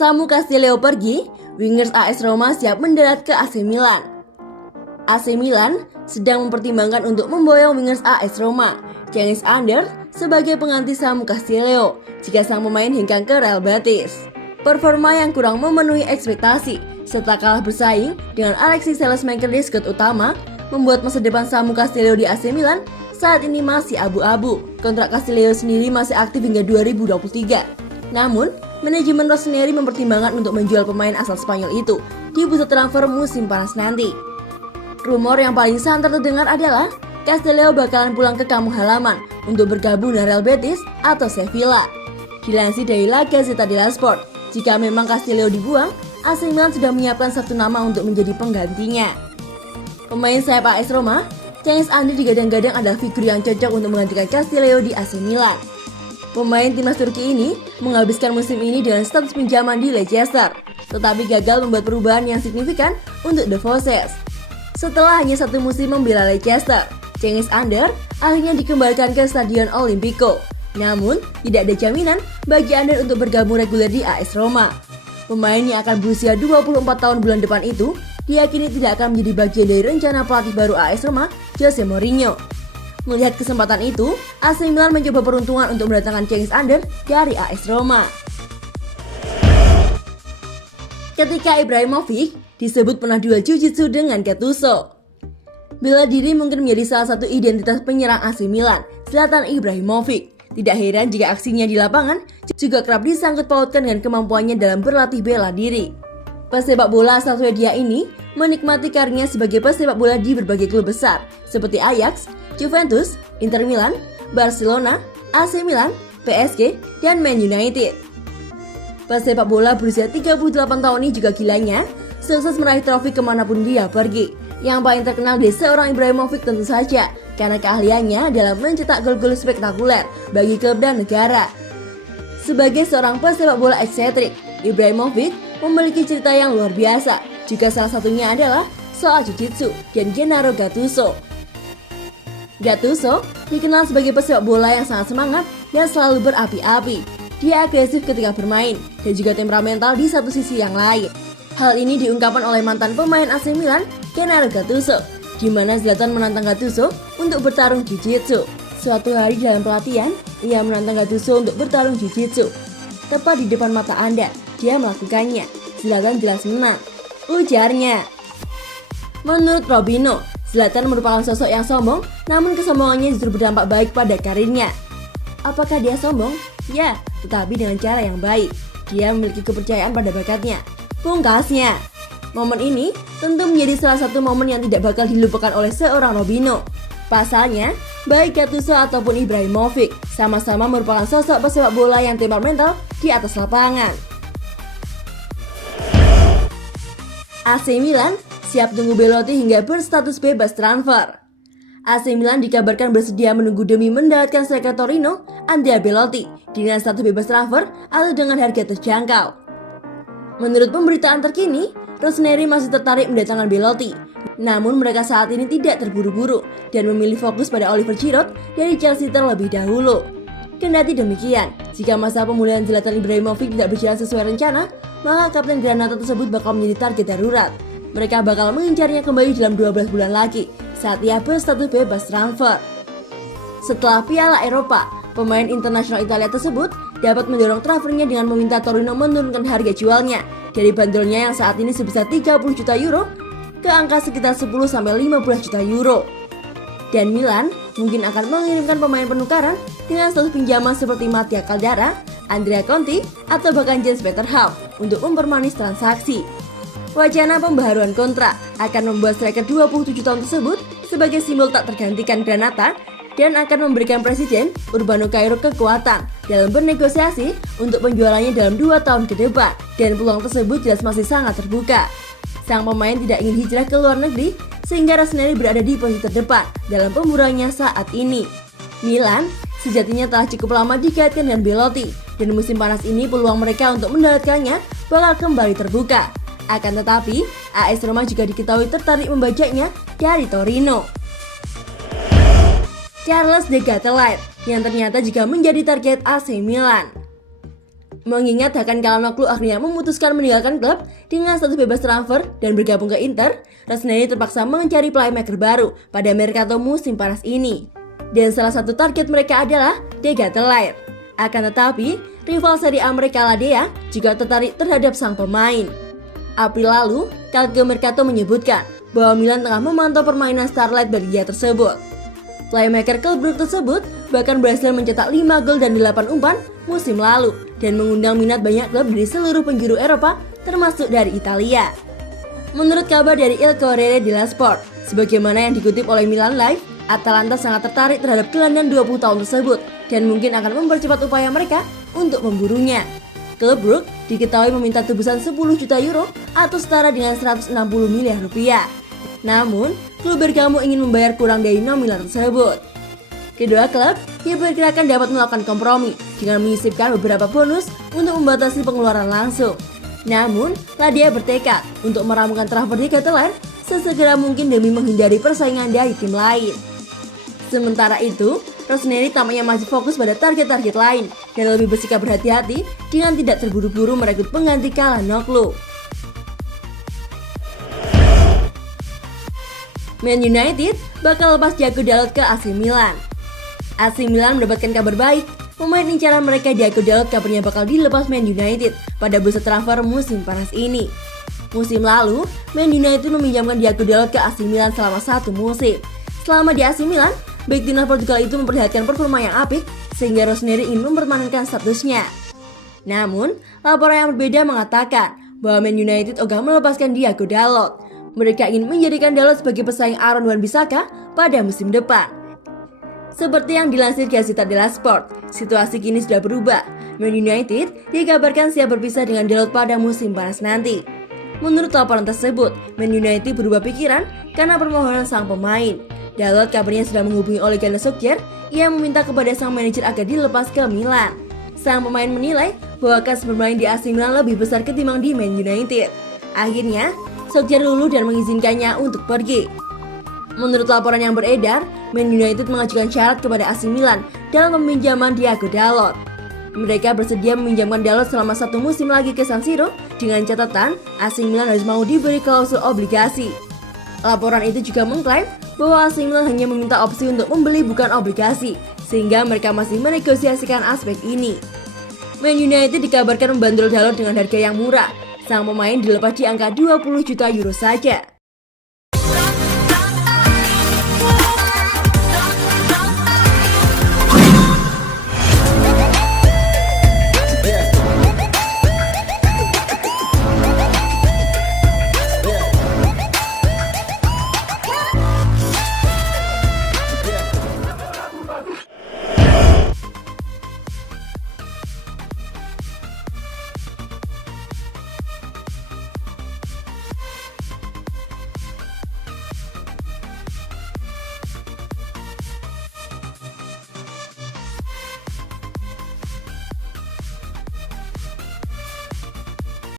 Samu Castillo pergi, wingers AS Roma siap mendarat ke AC Milan. AC Milan sedang mempertimbangkan untuk memboyong wingers AS Roma, Cengiz Under, sebagai pengganti Samu Castillo jika sang pemain hengkang ke Real Betis. Performa yang kurang memenuhi ekspektasi serta kalah bersaing dengan Alexis Telles-Maker di skuad utama membuat masa depan Samu Castillo di AC Milan saat ini masih abu-abu. Kontrak Castillo sendiri masih aktif hingga 2023. Namun, manajemen Rossoneri mempertimbangkan untuk menjual pemain asal Spanyol itu di bursa transfer musim panas nanti. Rumor yang paling santer terdengar adalah Castillo bakalan pulang ke kampung halaman untuk bergabung dengan Real Betis atau Sevilla. Dilansir dari La Gazzetta dello Sport, jika memang Castillo dibuang, AC Milan sudah menyiapkan satu nama untuk menjadi penggantinya. Pemain sayap AS Roma, Cengiz Under digadang-gadang adalah figur yang cocok untuk menggantikan Castillo di AC Milan. Pemain timnas Turki ini menghabiskan musim ini dengan status pinjaman di Leicester, tetapi gagal membuat perubahan yang signifikan untuk The Foxes. Setelah hanya satu musim membela Leicester, Cengiz Under akhirnya dikembalikan ke Stadion Olimpico. Namun, tidak ada jaminan bagi Under untuk bergabung reguler di AS Roma. Pemain yang akan berusia 24 tahun bulan depan itu diyakini tidak akan menjadi bagian dari rencana pelatih baru AS Roma, Jose Mourinho. Melihat kesempatan itu, AC Milan mencoba peruntungan untuk mendatangkan Cengiz Under dari AS Roma. Ketika Ibrahimovic disebut pernah duel jiu-jitsu dengan Gattuso. Bela diri mungkin menjadi salah satu identitas penyerang AC Milan, Zlatan Ibrahimovic. Tidak heran jika aksinya di lapangan juga kerap disangkut pautkan dengan kemampuannya dalam berlatih bela diri. Pesepak bola asal Swedia ini menikmati karirnya sebagai pesepak bola di berbagai klub besar seperti Ajax, Juventus, Inter Milan, Barcelona, AC Milan, PSG, dan Man United. Pesepak bola berusia 38 tahun ini juga gilanya sukses meraih trofi kemanapun dia pergi. Yang paling terkenal dari seorang Ibrahimovic tentu saja karena keahliannya dalam mencetak gol-gol spektakuler bagi klub dan negara. Sebagai seorang pesepak bola eksentrik, Ibrahimovic memiliki cerita yang luar biasa. Juga salah satunya adalah soal jiu-jitsu dan Gennaro Gattuso. Gattuso dikenal sebagai pesepak bola yang sangat semangat dan selalu berapi-api. Dia agresif ketika bermain dan juga temperamental di satu sisi yang lain. Hal ini diungkapkan oleh mantan pemain AC Milan, Gennaro Gattuso, di mana Zlatan menantang Gattuso untuk bertarung jiu-jitsu. Suatu hari dalam pelatihan, ia menantang Gattuso untuk bertarung jiu-jitsu. Tepat di depan mata Anda, dia melakukannya. Zlatan jelas menang, ujarnya. Menurut Robinho, Zlatan merupakan sosok yang sombong, namun kesombongannya justru berdampak baik pada karirnya. Apakah dia sombong? Ya, tetapi dengan cara yang baik. Dia memiliki kepercayaan pada bakatnya, pungkasnya. Momen ini tentu menjadi salah satu momen yang tidak bakal dilupakan oleh seorang Robinho. Pasalnya, baik Gattuso ataupun Ibrahimovic sama-sama merupakan sosok pesepak bola yang temperamental di atas lapangan. AC Milan siap tunggu Belotti hingga berstatus bebas transfer. AC Milan dikabarkan bersedia menunggu demi mendaratkan striker Torino, Andrea Belotti, dengan status bebas transfer atau dengan harga terjangkau. Menurut pemberitaan terkini, Rossoneri masih tertarik mendatangkan Belotti. Namun mereka saat ini tidak terburu-buru dan memilih fokus pada Oliver Giroud dari Chelsea terlebih dahulu. Kendati demikian, jika masa pemulihan Zlatan Ibrahimovic tidak berjalan sesuai rencana, maka Kapten Granata tersebut bakal menjadi target darurat. Mereka bakal mengincarnya kembali dalam 12 bulan lagi saat ia berstatus bebas transfer. Setelah Piala Eropa, pemain internasional Italia tersebut dapat mendorong transfernya dengan meminta Torino menurunkan harga jualnya dari bandrolnya yang saat ini sebesar 30 juta euro ke angka sekitar 10-15 juta euro. Dan Milan mungkin akan mengirimkan pemain penukaran dengan status pinjaman seperti Mattia Caldara, Andrea Conti, atau bahkan Jens Peter Haup untuk mempermanis transaksi. Wacana pembaharuan kontrak akan membuat striker 27 tahun tersebut sebagai simbol tak tergantikan Granata dan akan memberikan Presiden Urbano Cairo kekuatan dalam bernegosiasi untuk penjualannya dalam 2 tahun ke depan, dan peluang tersebut jelas masih sangat terbuka. Sang pemain tidak ingin hijrah ke luar negeri sehingga Rossoneri berada di posisi terdepan dalam pemburuannya saat ini. Milan sejatinya telah cukup lama dikaitkan dengan Belotti dan musim panas ini peluang mereka untuk mendaratkannya bakal kembali terbuka. Akan tetapi, AS Roma juga diketahui tertarik membajaknya dari Torino. Charles De Ketelaere yang ternyata juga menjadi target AC Milan. Mengingat Hakan Çalhanoğlu akhirnya memutuskan meninggalkan klub dengan status bebas transfer dan bergabung ke Inter, Rosnedi terpaksa mencari playmaker baru pada Mercato musim panas ini. Dan salah satu target mereka adalah De Ketelaere. Akan tetapi, rival Serie A mereka Ladea juga tertarik terhadap sang pemain. April lalu, Calcio Mercato menyebutkan bahwa Milan tengah memantau permainan Starlight bagi dia tersebut. Playmaker klub Brugge tersebut bahkan berhasil mencetak 5 gol dan 8 umpan musim lalu dan mengundang minat banyak klub dari seluruh penjuru Eropa termasuk dari Italia. Menurut kabar dari Il Corriere dello Sport, sebagaimana yang dikutip oleh Milan Live, Atalanta sangat tertarik terhadap gelandang 20 tahun tersebut dan mungkin akan mempercepat upaya mereka untuk memburunya. Klub Brugge diketahui meminta tebusan 10 juta euro atau setara dengan 160 miliar rupiah. Namun, klub Bergamo ingin membayar kurang dari nominal tersebut. Kedua klub diperkirakan dapat melakukan kompromi dengan menyisipkan beberapa bonus untuk membatasi pengeluaran langsung. Namun, Ladea bertekad untuk meramukan transfer De Ketelaere sesegera mungkin demi menghindari persaingan dari tim lain. Sementara itu, Rosnedi tampaknya masih fokus pada target-target lain dan lebih bersikap berhati-hati dengan tidak terburu-buru merekrut pengganti Çalhanoğlu. Man United bakal lepas Diogo Dalot ke AC Milan. AC Milan mendapatkan kabar baik. Pemain incaran mereka Diogo Dalot kabarnya bakal dilepas Man United pada bursa transfer musim panas ini. Musim lalu, Man United meminjamkan Diogo Dalot ke AC Milan selama 1 musim. Selama di AC Milan, bek timnas Portugal itu memperlihatkan performa yang apik sehingga Rosnedi ingin mempermanenkan statusnya. Namun, laporan yang berbeda mengatakan bahwa Man United ogah melepaskan Diogo Dalot. Mereka ingin menjadikan Dalot sebagai pesaing Aaron Wan-Bissaka pada musim depan. Seperti yang dilansir Gazzetta dello Sport, situasi kini sudah berubah. Man United dikabarkan siap berpisah dengan Dalot pada musim panas nanti. Menurut laporan tersebut, Man United berubah pikiran karena permohonan sang pemain. Dalot kabarnya sudah menghubungi Ole Gunnar Solskjaer yang meminta kepada sang manajer agar dilepas ke Milan. Sang pemain menilai bahwa kas bermain di AC Milan lebih besar ketimbang di Man United. Akhirnya, Solskjaer luluh dan mengizinkannya untuk pergi. Menurut laporan yang beredar, Man United mengajukan syarat kepada AC Milan dalam peminjaman Diogo Dalot. Mereka bersedia meminjamkan Dalot selama 1 musim lagi ke San Siro dengan catatan AC Milan harus mau diberi klausul obligasi. Laporan itu juga mengklaim bahwa AC Milan hanya meminta opsi untuk membeli bukan obligasi, sehingga mereka masih menegosiasikan aspek ini. Man United dikabarkan membandrol Dalot dengan harga yang murah. Sang pemain dilepas di angka 20 juta euro saja.